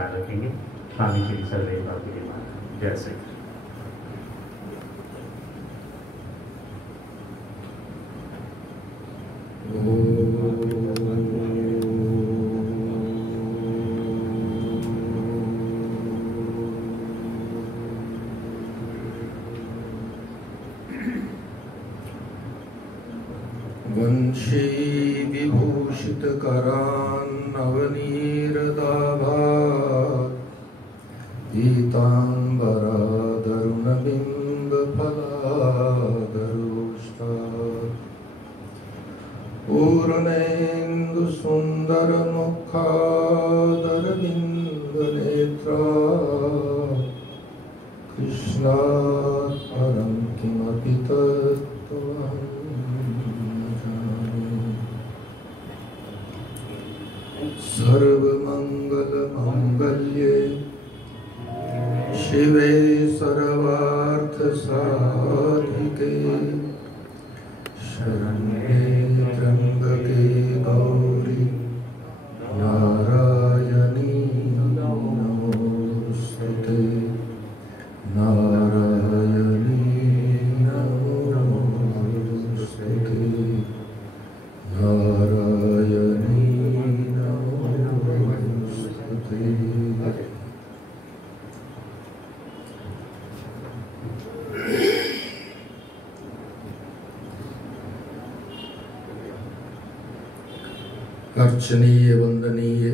जयकार रखेंगे। स्वामी श्री सर्वेश बाबू जी महाराज। जय श्री कृष्ण। वंशी विभूषित करान् नवनीरदाभात् पीताम्बरादरुणबिम्बफलादरुष्टात् पूर्णेन्दुसुन्दरमुखादरविन्दनेत्रात् कृष्णात् परं किमपि तत्त्वम् सर्वमंगलमांगल्ये शिवे सर्वार्थसाधिके शरण्ये त्र्यंबके गौरी नारायणी नमोस्तुते नारायणी नमोस्तुते नारायणी अर्चनीय वंदनीय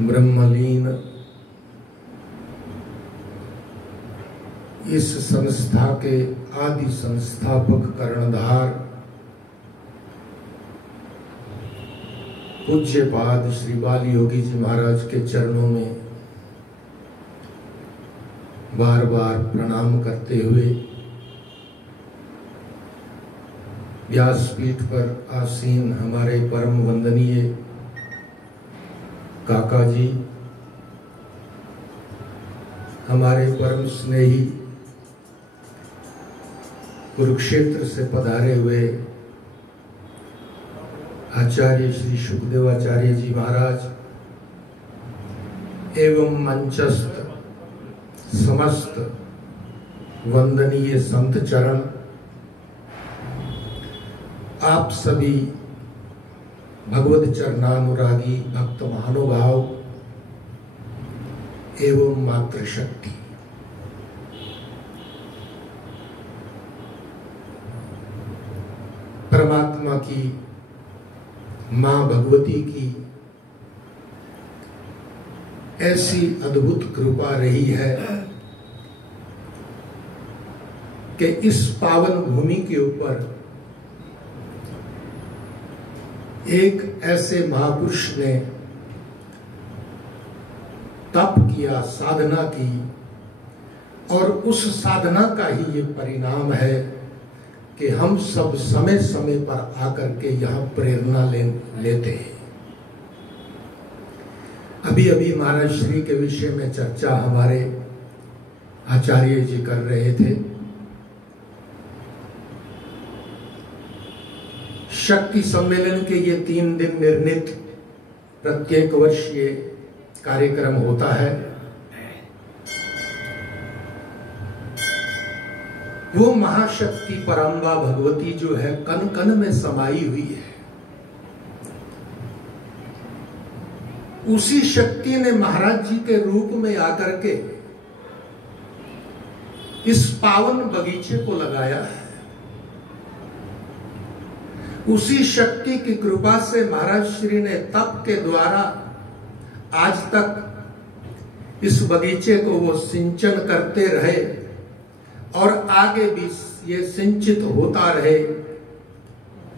ब्रह्मलीन इस संस्था के आदि संस्थापक कर्णधार पूज्यपाद श्री बाल योगी जी महाराज के चरणों में बार बार प्रणाम करते हुए व्यासपीठ पर आसीन हमारे परम वंदनीय काका जी, हमारे परम स्नेही कुरुक्षेत्र से पधारे हुए आचार्य श्री सुखदेवाचार्य जी महाराज एवं मंचस्थ समस्त वंदनीय संत चरण, आप सभी भगवत चरणानुरागी भक्त महानुभाव एवं मातृशक्ति, परमात्मा की मां भगवती की ऐसी अद्भुत कृपा रही है कि इस पावन भूमि के ऊपर एक ऐसे महापुरुष ने तप किया, साधना की, और उस साधना का ही ये परिणाम है कि हम सब समय समय पर आकर के यहाँ प्रेरणा लेते हैं। अभी अभी महाराज श्री के विषय में चर्चा हमारे आचार्य जी कर रहे थे। शक्ति सम्मेलन के ये 3 दिन निर्णित प्रत्येक वर्ष ये कार्यक्रम होता है। वो महाशक्ति परम्बा भगवती जो है कण कण में समाई हुई है, उसी शक्ति ने महाराज जी के रूप में आकर के इस पावन बगीचे को लगाया है। उसी शक्ति की कृपा से महाराज श्री ने तप के द्वारा आज तक इस बगीचे को वो सिंचन करते रहे और आगे भी ये सिंचित होता रहे,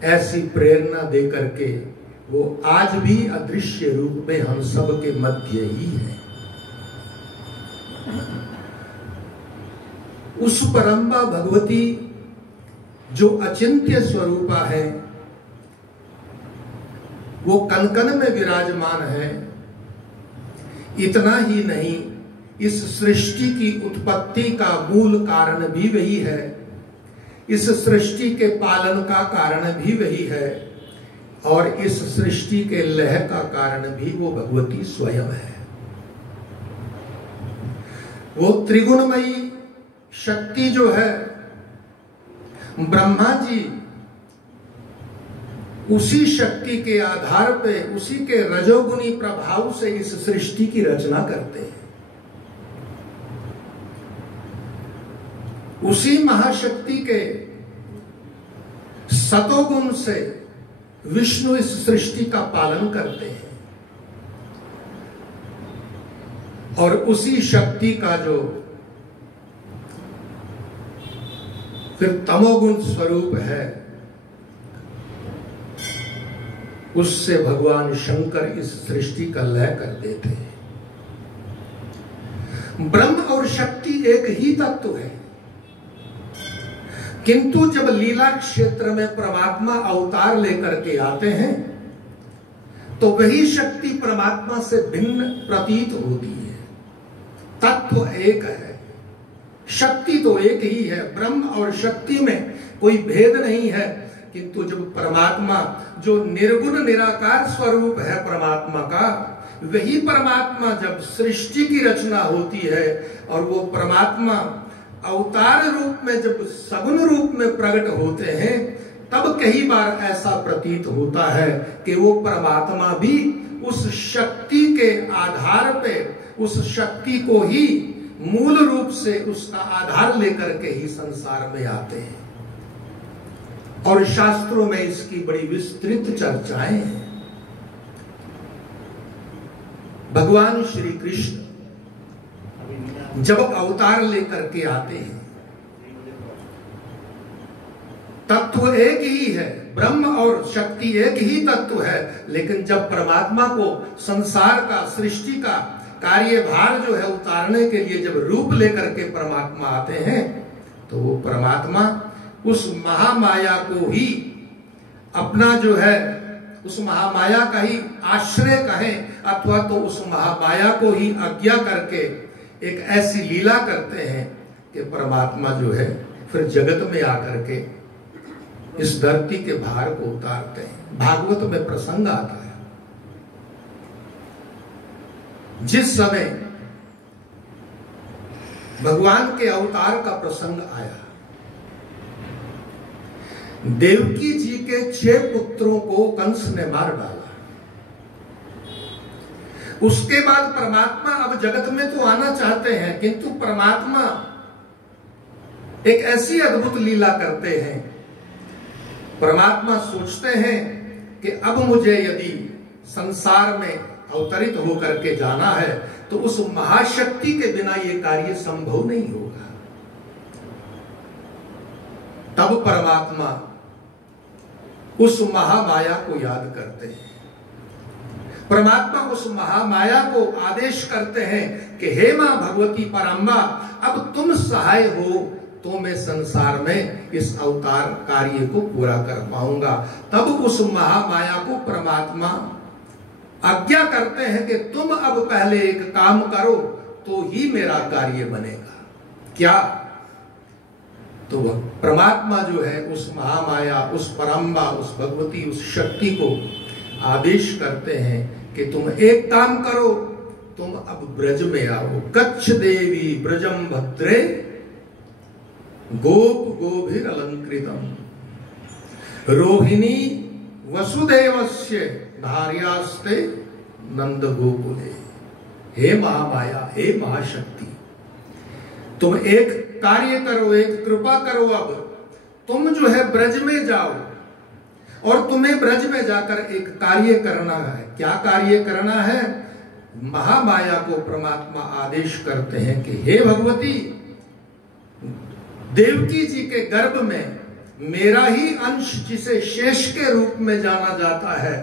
ऐसी प्रेरणा दे करके वो आज भी अदृश्य रूप में हम सब के मध्य ही है। उस परम्बा भगवती जो अचिंत्य स्वरूपा है, वो कण कण में विराजमान है। इतना ही नहीं, इस सृष्टि की उत्पत्ति का मूल कारण भी वही है, इस सृष्टि के पालन का कारण भी वही है। और इस सृष्टि के लय का कारण भी वो भगवती स्वयं है। वो त्रिगुणमयी शक्ति जो है, ब्रह्मा जी उसी शक्ति के आधार पे, उसी के रजोगुणी प्रभाव से इस सृष्टि की रचना करते हैं। उसी महाशक्ति के सतोगुण से विष्णु इस सृष्टि का पालन करते हैं, और उसी शक्ति का जो फिर तमोगुण स्वरूप है, उससे भगवान शंकर इस सृष्टि का लय कर देते हैं। ब्रह्म और शक्ति एक ही तत्व है, किंतु जब लीला क्षेत्र में परमात्मा अवतार लेकर के आते हैं तो वही शक्ति परमात्मा से भिन्न प्रतीत होती है। तत्व एक है, शक्ति तो एक ही है, ब्रह्म और शक्ति में कोई भेद नहीं है। किंतु जब परमात्मा, जो निर्गुण निराकार स्वरूप है परमात्मा का, वही परमात्मा जब सृष्टि की रचना होती है और वो परमात्मा अवतार रूप में जब सगुण रूप में प्रकट होते हैं, तब कई बार ऐसा प्रतीत होता है कि वो परमात्मा भी उस शक्ति के आधार पे, उस शक्ति को ही मूल रूप से उसका आधार लेकर के ही संसार में आते हैं। और शास्त्रों में इसकी बड़ी विस्तृत चर्चाएं हैं। भगवान श्री कृष्ण जब अवतार लेकर के आते हैं, तत्व एक ही है, ब्रह्म और शक्ति एक ही तत्व है, लेकिन जब परमात्मा को संसार का, सृष्टि का कार्यभार जो है उतारने के लिए जब रूप लेकर के परमात्मा आते हैं, तो वो परमात्मा उस महामाया को ही अपना जो है, उस महामाया का ही आश्रय कहें, अथवा तो उस महामाया को ही आज्ञा करके एक ऐसी लीला करते हैं कि परमात्मा जो है फिर जगत में आकर के इस धरती के भार को उतारते हैं। भागवत में प्रसंग आता है, जिस समय भगवान के अवतार का प्रसंग आया, देवकी जी के 6 पुत्रों को कंस ने मार डाला। उसके बाद परमात्मा अब जगत में तो आना चाहते हैं, किंतु परमात्मा एक ऐसी अद्भुत लीला करते हैं। परमात्मा सोचते हैं कि अब मुझे यदि संसार में अवतरित होकर के जाना है तो उस महाशक्ति के बिना यह कार्य संभव नहीं होगा। तब परमात्मा उस महामाया को याद करते हैं। परमात्मा उस महामाया को आदेश करते हैं कि हे मां भगवती परम्बा, अब तुम सहाय हो तो मैं संसार में इस अवतार कार्य को पूरा कर पाऊंगा। तब उस महामाया को परमात्मा आज्ञा करते हैं कि तुम अब पहले एक काम करो तो ही मेरा कार्य बनेगा। क्या? तो वह परमात्मा जो है उस महामाया, उस परम्बा, उस भगवती, उस शक्ति को आदेश करते हैं कि तुम एक काम करो, तुम अब ब्रज में आओ। कच्छ देवी ब्रजम भद्रे गोप गोभिर अलंकृतम रोहिणी वसुदेवस्य भार्यास्ते नंद गोकुले। हे महामाया, हे महाशक्ति, तुम एक कार्य करो, एक कृपा करो। अब तुम जो है ब्रज में जाओ और तुम्हें ब्रज में जाकर एक कार्य करना है। क्या कार्य करना है? महामाया को परमात्मा आदेश करते हैं कि हे भगवती, देवकी जी के गर्भ में मेरा ही अंश, जिसे शेष के रूप में जाना जाता है,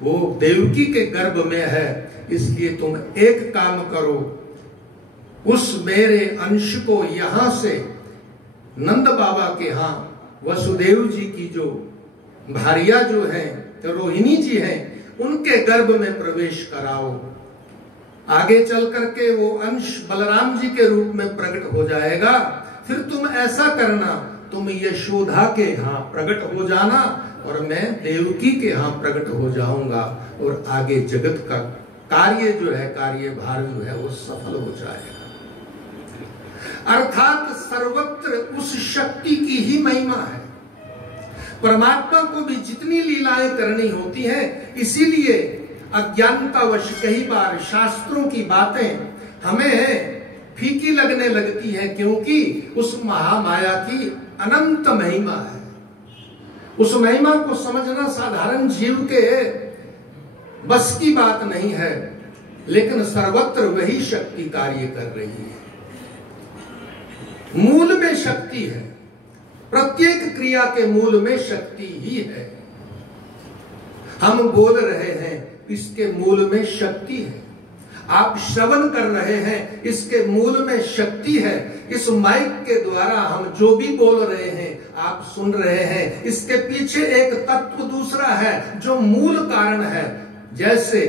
वो देवकी के गर्भ में है। इसलिए तुम एक काम करो, उस मेरे अंश को यहां से नंद बाबा के यहां वसुदेव जी की जो भारिया जो है, तो रोहिणी जी हैं, उनके गर्भ में प्रवेश कराओ। आगे चल करके वो अंश बलराम जी के रूप में प्रकट हो जाएगा। फिर तुम ऐसा करना, तुम यशोदा के यहां प्रकट हो जाना, और मैं देवकी के यहाँ प्रकट हो जाऊंगा और आगे जगत का कार्य जो है, कार्यभार जो है वो सफल हो जाएगा। अर्थात सर्वत्र उस शक्ति की ही महिमा है। परमात्मा को भी जितनी लीलाएं करनी होती है, इसीलिए अज्ञानतावश कई बार शास्त्रों की बातें हमें फीकी लगने लगती है, क्योंकि उस महामाया की अनंत महिमा है। उस महिमा को समझना साधारण जीव के बस की बात नहीं है, लेकिन सर्वत्र वही शक्ति कार्य कर रही है। मूल में शक्ति है, प्रत्येक क्रिया के मूल में शक्ति ही है। हम बोल रहे हैं, इसके मूल में शक्ति है। आप श्रवण कर रहे हैं, इसके मूल में शक्ति है। इस माइक के द्वारा हम जो भी बोल रहे हैं, आप सुन रहे हैं, इसके पीछे एक तत्व दूसरा है जो मूल कारण है। जैसे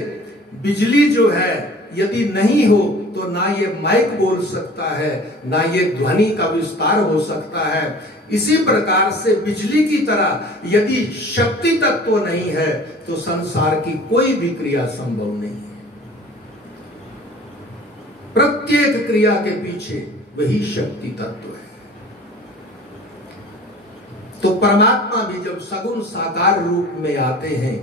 बिजली जो है, यदि नहीं हो तो ना ये माइक बोल सकता है, ना ये ध्वनि का विस्तार हो सकता है। इसी प्रकार से बिजली की तरह यदि शक्ति तत्व नहीं है तो संसार की कोई भी क्रिया संभव नहीं है। प्रत्येक क्रिया के पीछे वही शक्ति तत्व है। तो परमात्मा भी जब सगुण साकार रूप में आते हैं,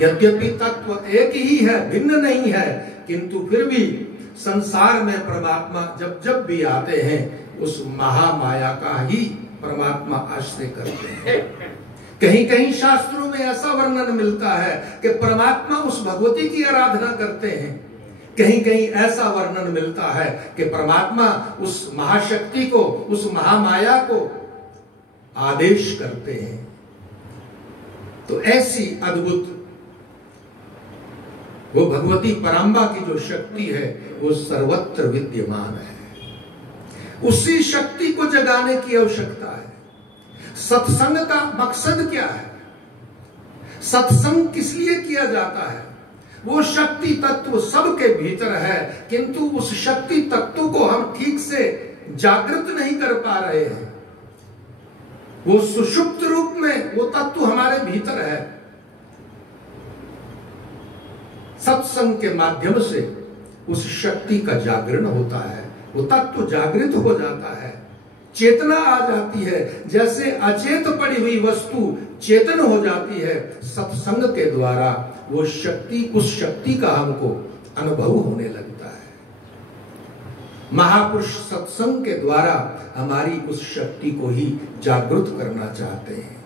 यद्यपि तत्व एक ही है, भिन्न नहीं है, किंतु फिर भी संसार में परमात्मा जब जब भी आते हैं, उस महामाया का ही परमात्मा आश्रय करते हैं। कहीं कहीं शास्त्रों में ऐसा वर्णन मिलता है कि परमात्मा उस भगवती की आराधना करते हैं। कहीं कहीं ऐसा वर्णन मिलता है कि परमात्मा उस महाशक्ति को, उस महामाया को आदेश करते हैं। तो ऐसी अद्भुत वो भगवती पराम्बा की जो शक्ति है, वो सर्वत्र विद्यमान है। उसी शक्ति को जगाने की आवश्यकता है। सत्संग का मकसद क्या है? सत्संग किस लिए किया जाता है? वो शक्ति तत्व सबके भीतर है, किंतु उस शक्ति तत्व को हम ठीक से जागृत नहीं कर पा रहे हैं। वो सुषुप्त रूप में वो तत्व हमारे भीतर है। सत्संग के माध्यम से उस शक्ति का जागरण होता है, वो तत्व जागृत हो जाता है, चेतना आ जाती है। जैसे अचेत पड़ी हुई वस्तु चेतन हो जाती है, सत्संग के द्वारा वो शक्ति, उस शक्ति का हमको अनुभव होने लगता है। महापुरुष सत्संग के द्वारा हमारी उस शक्ति को ही जागृत करना चाहते हैं।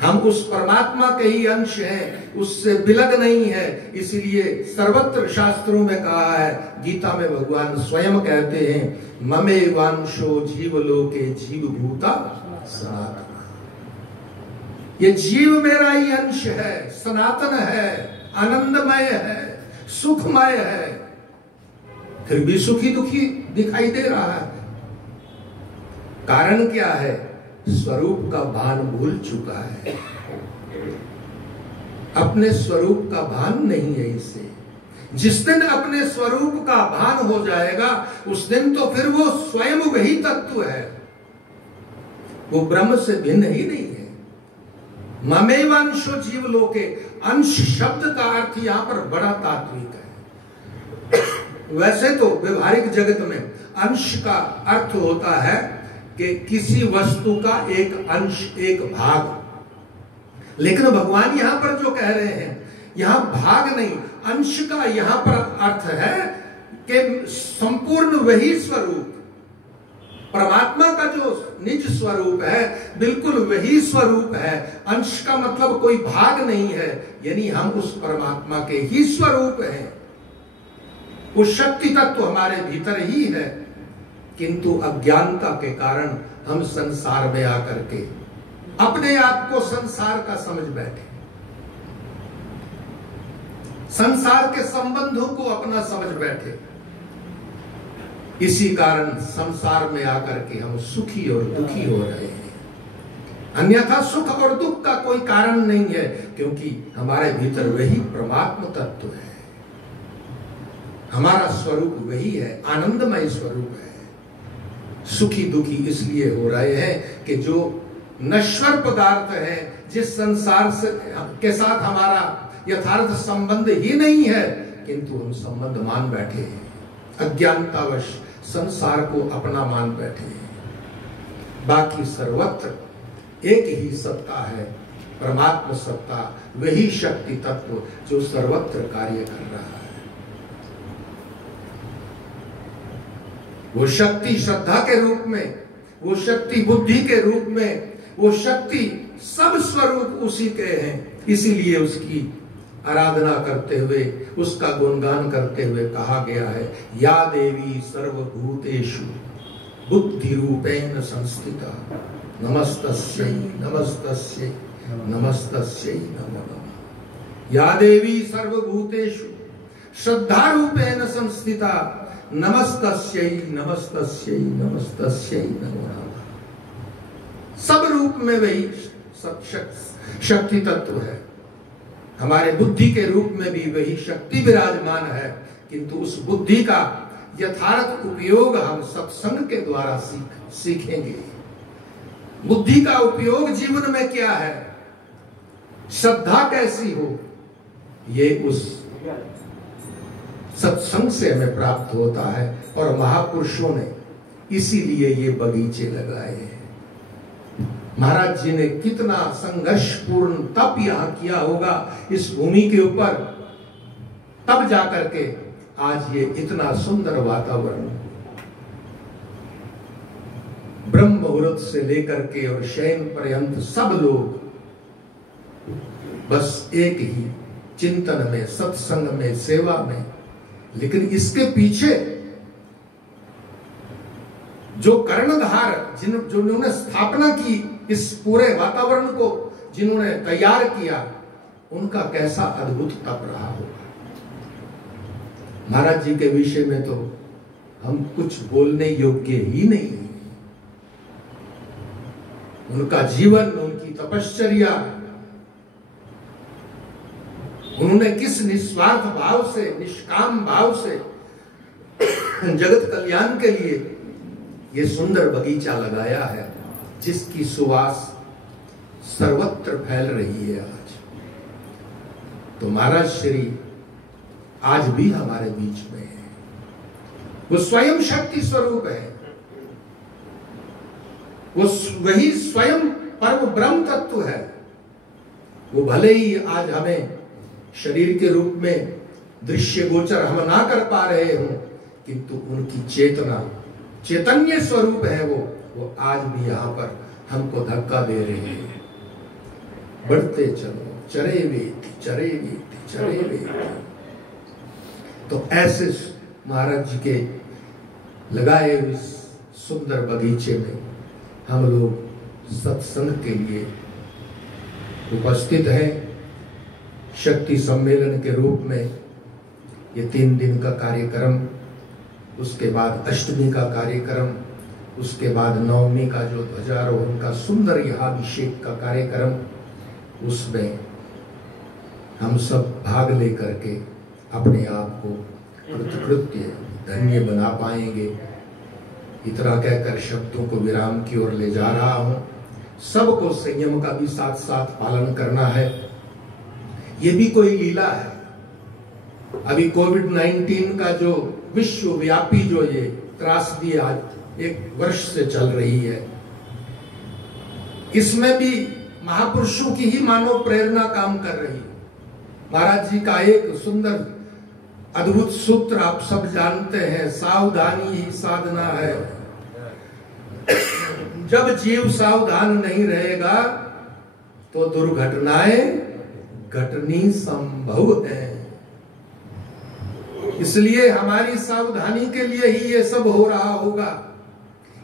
हम उस परमात्मा के ही अंश हैं, उससे विलग नहीं है। इसलिए सर्वत्र शास्त्रों में कहा है, गीता में भगवान स्वयं कहते हैं, ममे वांशो जीवलोके जीव भूता सनातन। ये जीव मेरा ही अंश है, सनातन है, आनंदमय है, सुखमय है, फिर भी सुखी दुखी दिखाई दे रहा है। कारण क्या है? स्वरूप का भान भूल चुका है, अपने स्वरूप का भान नहीं है इसे। जिस दिन अपने स्वरूप का भान हो जाएगा, उस दिन तो फिर वो स्वयं वही तत्व है, वो ब्रह्म से भिन्न ही नहीं है। ममेवांशो जीवलोके, अंश शब्द का अर्थ यहां पर बड़ा तात्विक है। वैसे तो व्यवहारिक जगत में अंश का अर्थ होता है कि किसी वस्तु का एक अंश, एक भाग। लेकिन भगवान यहां पर जो कह रहे हैं, यहां भाग नहीं, अंश का यहां पर अर्थ है कि संपूर्ण वही स्वरूप, परमात्मा का जो निज स्वरूप है, बिल्कुल वही स्वरूप है। अंश का मतलब कोई भाग नहीं है, यानी हम उस परमात्मा के ही स्वरूप हैं। उस शक्ति तत्व हमारे भीतर ही है, किंतु अज्ञानता के कारण हम संसार में आकर के अपने आप को संसार का समझ बैठे, संसार के संबंधों को अपना समझ बैठे। इसी कारण संसार में आकर के हम सुखी और दुखी हो रहे हैं। अन्यथा सुख और दुख का कोई कारण नहीं है, क्योंकि हमारे भीतर वही परमात्मा तत्व है, हमारा स्वरूप वही है, आनंदमय स्वरूप है। सुखी दुखी इसलिए हो रहे हैं कि जो नश्वर पदार्थ है, जिस संसार से के साथ हमारा यथार्थ संबंध ही नहीं है, किंतु हम संबंध मान बैठे हैं, अज्ञानतावश संसार को अपना मान बैठे हैं। बाकी सर्वत्र एक ही सत्ता है, परमात्मा सत्ता, वही शक्ति तत्व जो सर्वत्र कार्य कर रहा है। वो शक्ति श्रद्धा के रूप में, वो शक्ति बुद्धि के रूप में, वो शक्ति सब स्वरूप उसी के हैं। इसीलिए उसकी आराधना करते हुए, उसका गुणगान करते हुए कहा गया है, या देवी सर्वभूतेषु बुद्धि रूपेण संस्थिता नमस्तस्यै नमस्तस्यै नमस्तस्यै नमो नमः। या देवी सर्वभूतेषु श्रद्धा रूपेण संस्थिता नमस्तस्यै नमस्तस्यै नमस्तस्यै नमो नमः। सब रूप में वही शक्ति तत्व है। हमारे बुद्धि के रूप में भी वही शक्ति विराजमान है, किंतु उस बुद्धि का यथार्थ उपयोग हम सत्संग के द्वारा सीखेंगे। बुद्धि का उपयोग जीवन में क्या है, श्रद्धा कैसी हो, ये उस सत्संग से हमें प्राप्त होता है। और महापुरुषों ने इसीलिए ये बगीचे लगाए हैं। महाराज जी ने कितना संघर्षपूर्ण तप यहां किया होगा इस भूमि के ऊपर, तब जाकर के आज ये इतना सुंदर वातावरण, ब्रह्म मुहूर्त से लेकर के और शयन पर्यंत सब लोग बस एक ही चिंतन में, सत्संग में, सेवा में। लेकिन इसके पीछे जो कर्णधार जिन्होंने स्थापना की, इस पूरे वातावरण को जिन्होंने तैयार किया, उनका कैसा अद्भुत तप रहा होगा। महाराज जी के विषय में तो हम कुछ बोलने योग्य ही नहीं है। उनका जीवन, उनकी तपश्चर्या, उन्होंने किस निस्वार्थ भाव से, निष्काम भाव से जगत कल्याण के लिए ये सुंदर बगीचा लगाया है, जिसकी सुवास सर्वत्र फैल रही है आज। तो महाराज श्री आज भी हमारे बीच में है। वो स्वयं शक्ति स्वरूप है, वो वही स्वयं परम ब्रह्म तत्व है। वो भले ही आज हमें शरीर के रूप में दृश्य गोचर हम ना कर पा रहे हों, किंतु उनकी चेतना, चैतन्य स्वरूप है वो आज भी यहाँ पर हमको धक्का दे रहे हैं। बढ़ते चलो, चरे वेति चरे वेति चरे वेति। तो ऐसे महाराज जी के लगाए हुए सुंदर बगीचे में हम लोग सत्संग के लिए उपस्थित हैं। शक्ति सम्मेलन के रूप में ये 3 दिन का कार्यक्रम, उसके बाद अष्टमी का कार्यक्रम, उसके बाद नवमी का जो ध्वजारोहण का सुंदर यहाभिषेक का कार्यक्रम, उसमें हम सब भाग लेकर के अपने आप को कृतकृत्य धन्य बना पाएंगे। इतना कहकर शब्दों को विराम की ओर ले जा रहा हूं। सबको संयम का भी साथ साथ पालन करना है। ये भी कोई लीला है। अभी कोविड-19 का जो विश्वव्यापी जो ये त्रासदी आज 1 वर्ष से चल रही है, इसमें भी महापुरुषों की ही मानव प्रेरणा काम कर रही है। महाराज जी का एक सुंदर अद्भुत सूत्र आप सब जानते हैं, सावधानी ही साधना है। जब जीव सावधान नहीं रहेगा तो दुर्घटनाएं घटनी संभव है। इसलिए हमारी सावधानी के लिए ही ये सब हो रहा होगा।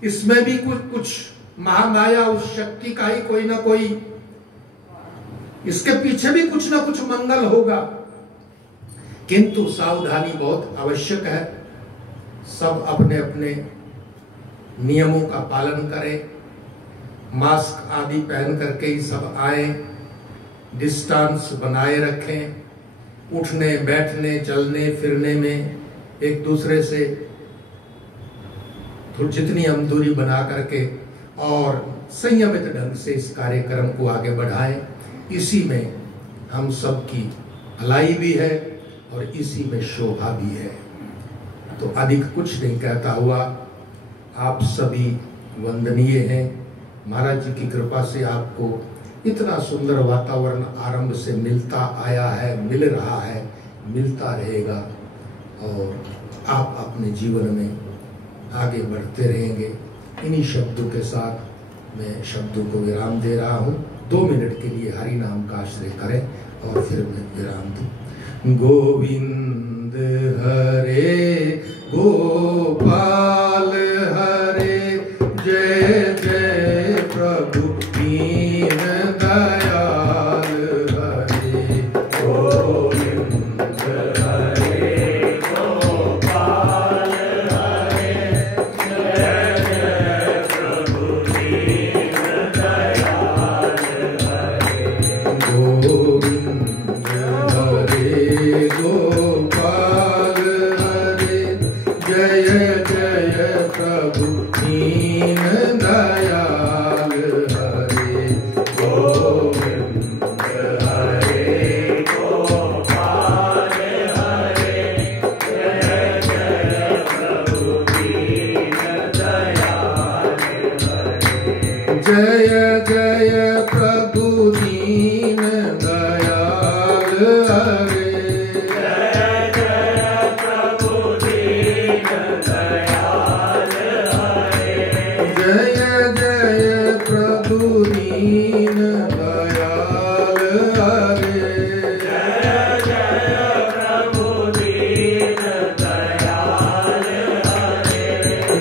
इसमें भी कुछ महामाया, उस शक्ति का ही कोई ना कोई, इसके पीछे भी कुछ ना कुछ मंगल होगा। किंतु सावधानी बहुत आवश्यक है। सब अपने अपने नियमों का पालन करें, मास्क आदि पहन करके ही सब आए, डिस्टेंस बनाए रखें, उठने बैठने चलने फिरने में एक दूसरे से जितनी हम दूरी बना करके और संयमित ढंग से इस कार्यक्रम को आगे बढ़ाएं। इसी में हम सबकी भलाई भी है और इसी में शोभा भी है। तो अधिक कुछ नहीं कहता हुआ, आप सभी वंदनीय हैं। महाराज जी की कृपा से आपको इतना सुंदर वातावरण आरंभ से मिलता आया है, मिल रहा है, मिलता रहेगा और आप अपने जीवन में आगे बढ़ते रहेंगे। इन्हीं शब्दों के साथ मैं शब्दों को विराम दे रहा हूँ। 2 मिनट के लिए हरि नाम का आश्रय करें और फिर मैं विराम दूं। गोविंद हरे गोपाल हरे, जय जय प्रभु दीन दयाल हरे। गोविंद हरे गोपाल हरे, जय जय प्रभु दीन दयाल हरे। गोविंद हरे गोपाल हरे, जय जय प्रभु दीन दयाल हरे। गोविंद हरे गोपाल हरे, जय जय प्रभु दीन दयाल हरे। जय जय प्रभु दीन दयाल हरे। जय जय प्रभु दीन दयाल हरे। जय जय प्रभु दीन दयाल हरे। जय जय प्रभु दीन दयाल हरे।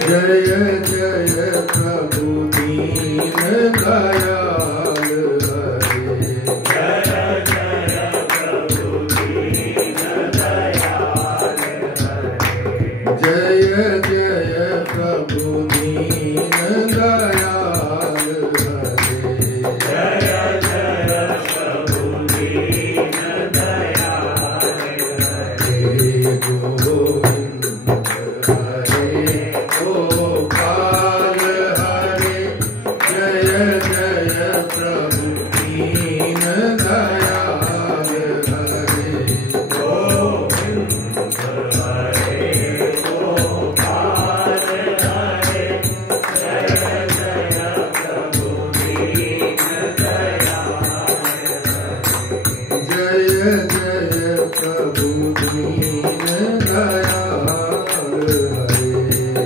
जय जय प्रभु दीन दयाल हरे। जय जय प्रभु दीन दयाल हरे। जय जय प्रभु दीन दयाल हरे। जय जय प्रभु दीन दयाल हरे। गोविंद हरे गोपाल हरे, जय जय प्रभु दीन दयाल हरे। गोविंद हरे गोपाल हरे, जय जय प्रभु दीन दयाल हरे। जय जय प्रभु दीन दयाल हरे।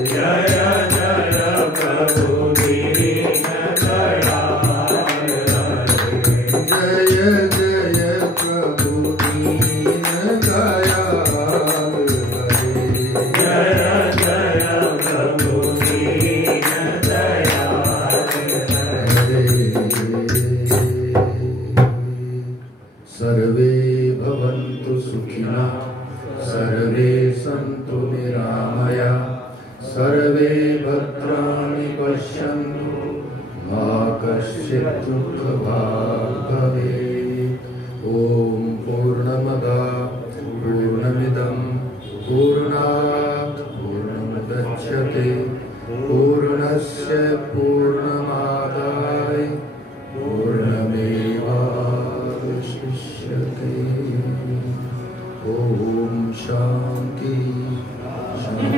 जय जय प्रभु दीन दयाल हरे। जय जय प्रभु दीन दयाल हरे। जय जय प्रभु दीन दयाल हरे। सर्वे भवन्तु सुखिनः, सर्वे सन्तु निरामया, सर्वे भद्राणि पश्यन्तु, मा कश्चित् दुःखभाग् भवेत्। ॐ पूर्णमदः पूर्णमिदं पूर्णात् पूर्णमुदच्यते, पूर्णस्य पूर्णमादाय पूर्णमेवावशिष्यते। ॐ शान्ति शान्ति।